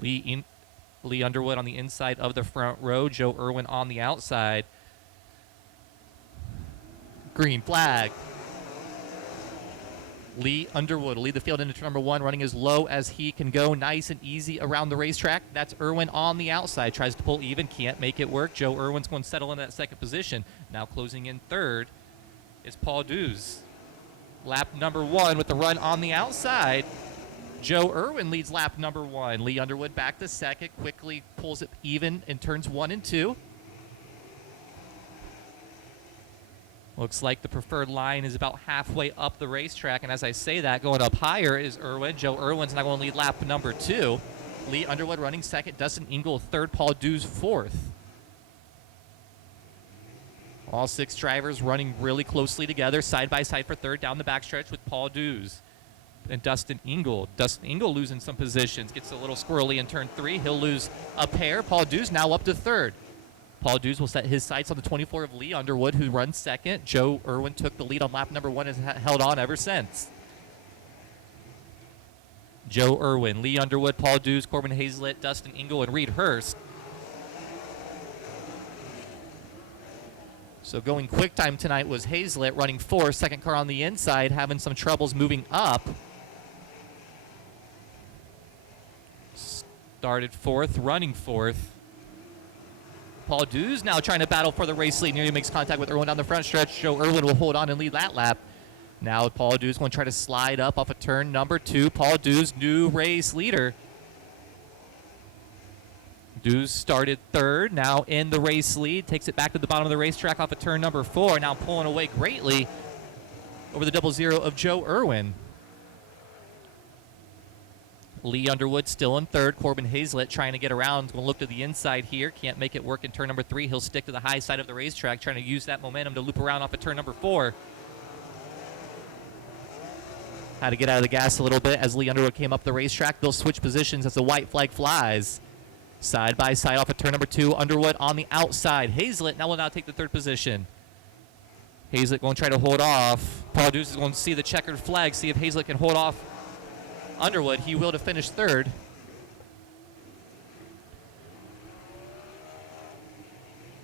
Lee Underwood on the inside of the front row. Joe Irwin on the outside. Green flag. Lee Underwood will lead the field into turn number 1, running as low as he can go. Nice and easy around the racetrack. That's Irwin on the outside. Tries to pull even, can't make it work. Joe Irwin's going to settle in that second position. Now closing in third is Paul Dews. Lap number 1 with the run on the outside. Joe Irwin leads lap number 1. Lee Underwood back to second. Quickly pulls it even in turns 1 and 2. Looks like the preferred line is about halfway up the racetrack, and as I say that, going up higher is Irwin. Joe Irwin's now going to lead lap number 2. Lee Underwood running second. Dustin Engel third. Paul Dews fourth. All 6 drivers running really closely together, side by side for third down the backstretch with Paul Dews and Dustin Engel. Dustin Engel losing some positions. Gets a little squirrely in turn 3. He'll lose a pair. Paul Dews now up to third. Paul Dews will set his sights on the 24 of Lee Underwood, who runs second. Joe Irwin took the lead on lap number 1 and has held on ever since. Joe Irwin, Lee Underwood, Paul Dews, Corbin Hazlett, Dustin Engel, and Reed Hurst. So going quick time tonight was Hazlett running 4th, second car on the inside, having some troubles moving up. Started 4th, running 4th. Paul Dews now trying to battle for the race lead. Nearly makes contact with Irwin down the front stretch. Joe Irwin will hold on and lead that lap. Now Paul Dews going to try to slide up off of turn number 2. Paul Dews, new race leader. Dews started 3rd, now in the race lead. Takes it back to the bottom of the racetrack off of turn number 4. Now pulling away greatly over the 00 of Joe Irwin. Lee Underwood still in 3rd. Corbin Hazlett trying to get around. Going to look to the inside here. Can't make it work in turn number 3. He'll stick to the high side of the racetrack, trying to use that momentum to loop around off of turn number 4. Had to get out of the gas a little bit as Lee Underwood came up the racetrack. They'll switch positions as the white flag flies. Side by side off of turn number 2. Underwood on the outside. Hazlett now will take the 3rd position. Hazlett going to try to hold off. Paul Dews is going to see the checkered flag, see if Hazlett can hold off Underwood. He will to finish 3rd.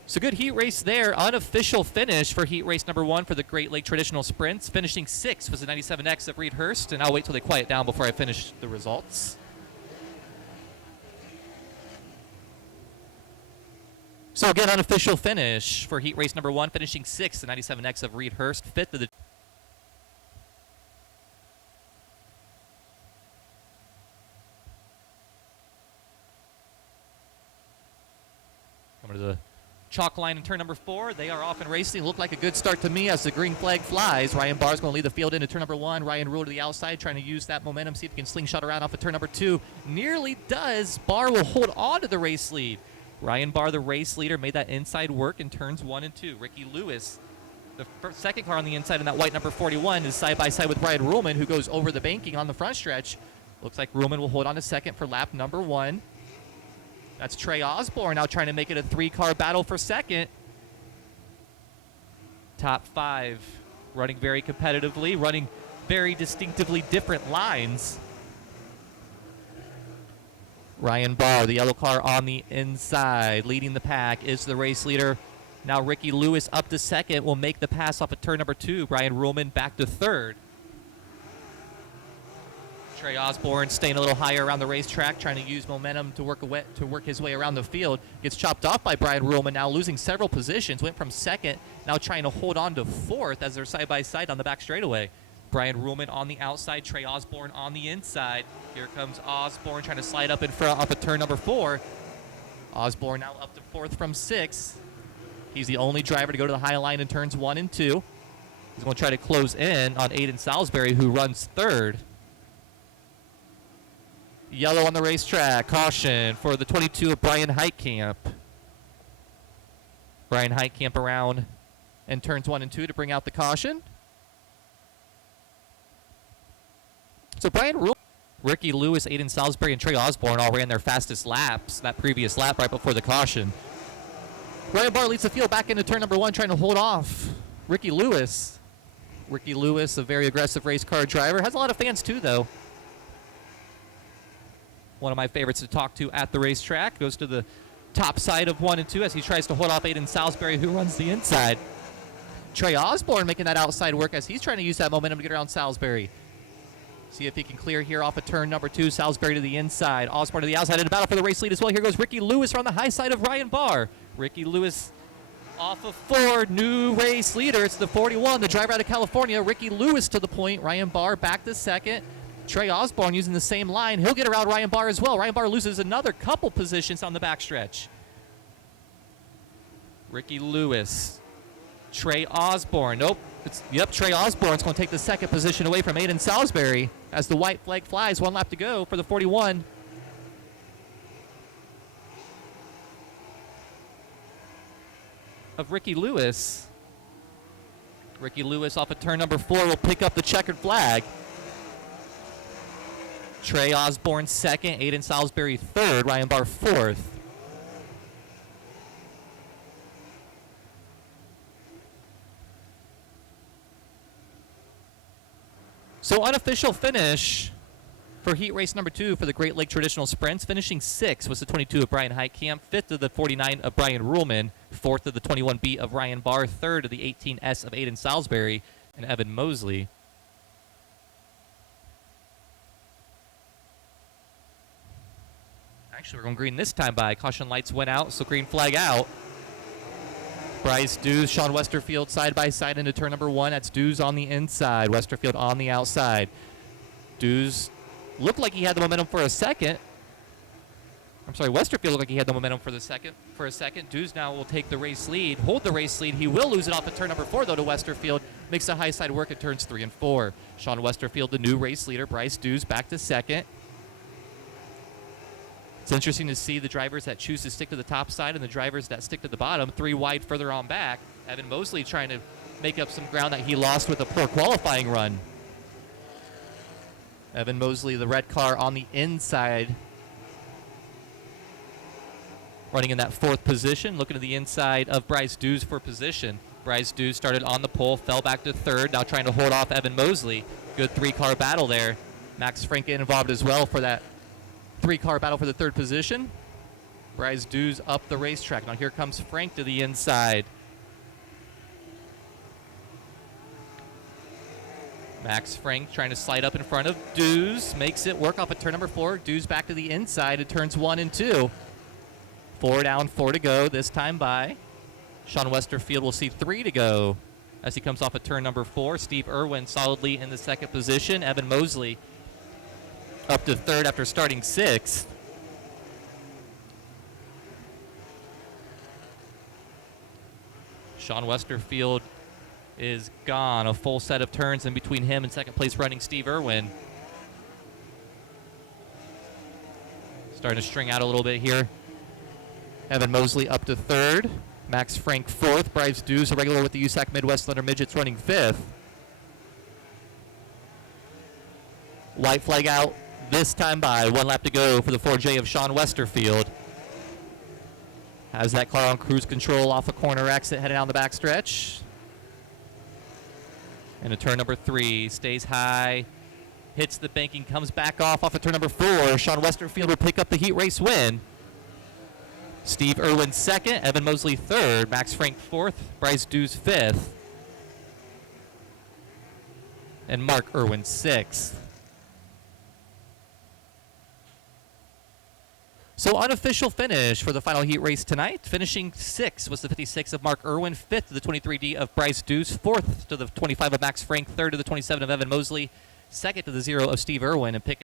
So good heat race there. Unofficial finish for heat race number 1 for the Great Lake Traditional Sprints. Finishing 6th was the 97X of Reed Hurst, and I'll wait till they quiet down before I finish the results. So again, unofficial finish for heat race number 1, finishing 6th, the 97X of Reed Hurst, 5th of the coming to the chalk line in turn number 4. They are off and racing. Look like a good start to me as the green flag flies. Ryan Barr is going to lead the field into turn number 1. Ryan Rule to the outside, trying to use that momentum, see if he can slingshot around off of turn number 2. Nearly does. Barr will hold on to the race lead. Ryan Barr, the race leader, made that inside work in turns 1 and 2. Ricky Lewis, the second car on the inside in that white number 41, is side by side with Brian Ruhlman, who goes over the banking on the front stretch. Looks like Ruhlman will hold on to second for lap number 1. That's Trey Osborne now trying to make it a 3-car battle for second. Top 5 running very competitively, running very distinctively different lines. Ryan Barr, the yellow car on the inside, leading the pack, is the race leader. Now Ricky Lewis up to second, will make the pass off of turn number 2. Brian Ruhlman back to 3rd. Trey Osborne staying a little higher around the racetrack, trying to use momentum to work his way around the field. Gets chopped off by Brian Ruhlman, now losing several positions. Went from 2nd, now trying to hold on to 4th as they're side by side on the back straightaway. Brian Ruhlman on the outside, Trey Osborne on the inside. Here comes Osborne trying to slide up in front off of turn number 4. Osborne now up to 4th from 6th. He's the only driver to go to the high line in turns 1 and 2. He's going to try to close in on Aiden Salisbury, who runs 3rd. Yellow on the racetrack. Caution for the 22 of Brian Heitkamp. Brian Heitkamp around in turns 1 and 2 to bring out the caution. So Brian Ruhlman, Ricky Lewis, Aiden Salisbury, and Trey Osborne all ran their fastest laps that previous lap right before the caution. Ryan Barr leads the field back into turn number 1, trying to hold off Ricky Lewis. Ricky Lewis, a very aggressive race car driver. Has a lot of fans too, though. one of my favorites to talk to at the racetrack. Goes to the top side of 1 and 2 as he tries to hold off Aiden Salisbury, who runs the inside. Trey Osborne making that outside work as he's trying to use that momentum to get around Salisbury. See if he can clear here off of turn number 2. Salisbury to the inside. Osborne to the outside in a battle for the race lead as well. Here goes Ricky Lewis on the high side of Ryan Barr. Ricky Lewis off of 4. New race leader. It's the 41, the driver out of California. Ricky Lewis to the point. Ryan Barr back to second. Trey Osborne using the same line. He'll get around Ryan Barr as well. Ryan Barr loses another couple positions on the backstretch. Ricky Lewis. Trey Osborne. Nope. Trey Osborne's going to take the second position away from Aiden Salisbury as the white flag flies. 1 lap to go for the 41. Of Ricky Lewis. Ricky Lewis off of turn number 4 will pick up the checkered flag. Trey Osborne second, Aiden Salisbury third, Ryan Barr fourth. So unofficial finish for heat race number 2 for the Great Lake Traditional Sprints. Finishing 6th was the 22 of Brian Heitkamp, 5th of the 49 of Brian Ruhlman, 4th of the 21B of Ryan Barr, 3rd of the 18S of Aiden Salisbury and Evan Mosley. Actually, we're going green this time by. Caution lights went out, so green flag out. Bryce Dews, Sean Westerfield side by side into turn number 1. That's Dews on the inside, Westerfield on the outside. Dews looked like he had the momentum for a second. I'm sorry, Westerfield looked like he had the momentum for a second. Dews now will take the race lead, hold the race lead. He will lose it off at turn number 4 though to Westerfield. Makes the high side work at turns 3 and 4. Sean Westerfield, the new race leader. Bryce Dews back to second. It's interesting to see the drivers that choose to stick to the top side and the drivers that stick to the bottom, 3 wide further on back. Evan Mosley trying to make up some ground that he lost with a poor qualifying run. Evan Mosley, the red car on the inside, running in that 4th position, looking to the inside of Bryce Dews for position. Bryce Dews started on the pole, fell back to 3rd, now trying to hold off Evan Mosley. Good 3-car battle there. Max Frank involved as well for that 3-car battle for the 3rd position. Bryce Dews up the racetrack. Now here comes Frank to the inside. Max Frank trying to slide up in front of Dews. Makes it work off at turn number 4. Dews back to the inside at turns 1 and 2. 4 down, 4 to go this time by. Sean Westerfield will see 3 to go as he comes off at turn number 4. Steve Irwin solidly in the 2nd position. Evan Mosley up to 3rd after starting 6th. Sean Westerfield is gone. A full set of turns in between him and 2nd place running Steve Irwin. Starting to string out a little bit here. Evan Mosley up to 3rd. Max Frank 4th. Bryce Dews, a regular with the USAC Midwest Thunder Midgets, running 5th. White flag out this time by. 1 lap to go for the 4J of Sean Westerfield. Has that car on cruise control off a corner exit heading down the backstretch. And a turn number 3, stays high, hits the banking, comes back off of turn number 4. Sean Westerfield will pick up the heat race win. Steve Irwin 2nd, Evan Mosley 3rd, Max Frank 4th, Bryce Dews 5th, and Mark Irwin 6th. So unofficial finish for the final heat race tonight. Finishing 6th was the 56 of Mark Irwin, 5th to the 23D of Bryce Dews, 4th to the 25 of Max Frank, 3rd to the 27 of Evan Mosley, 2nd to the 0 of Steve Irwin, and picking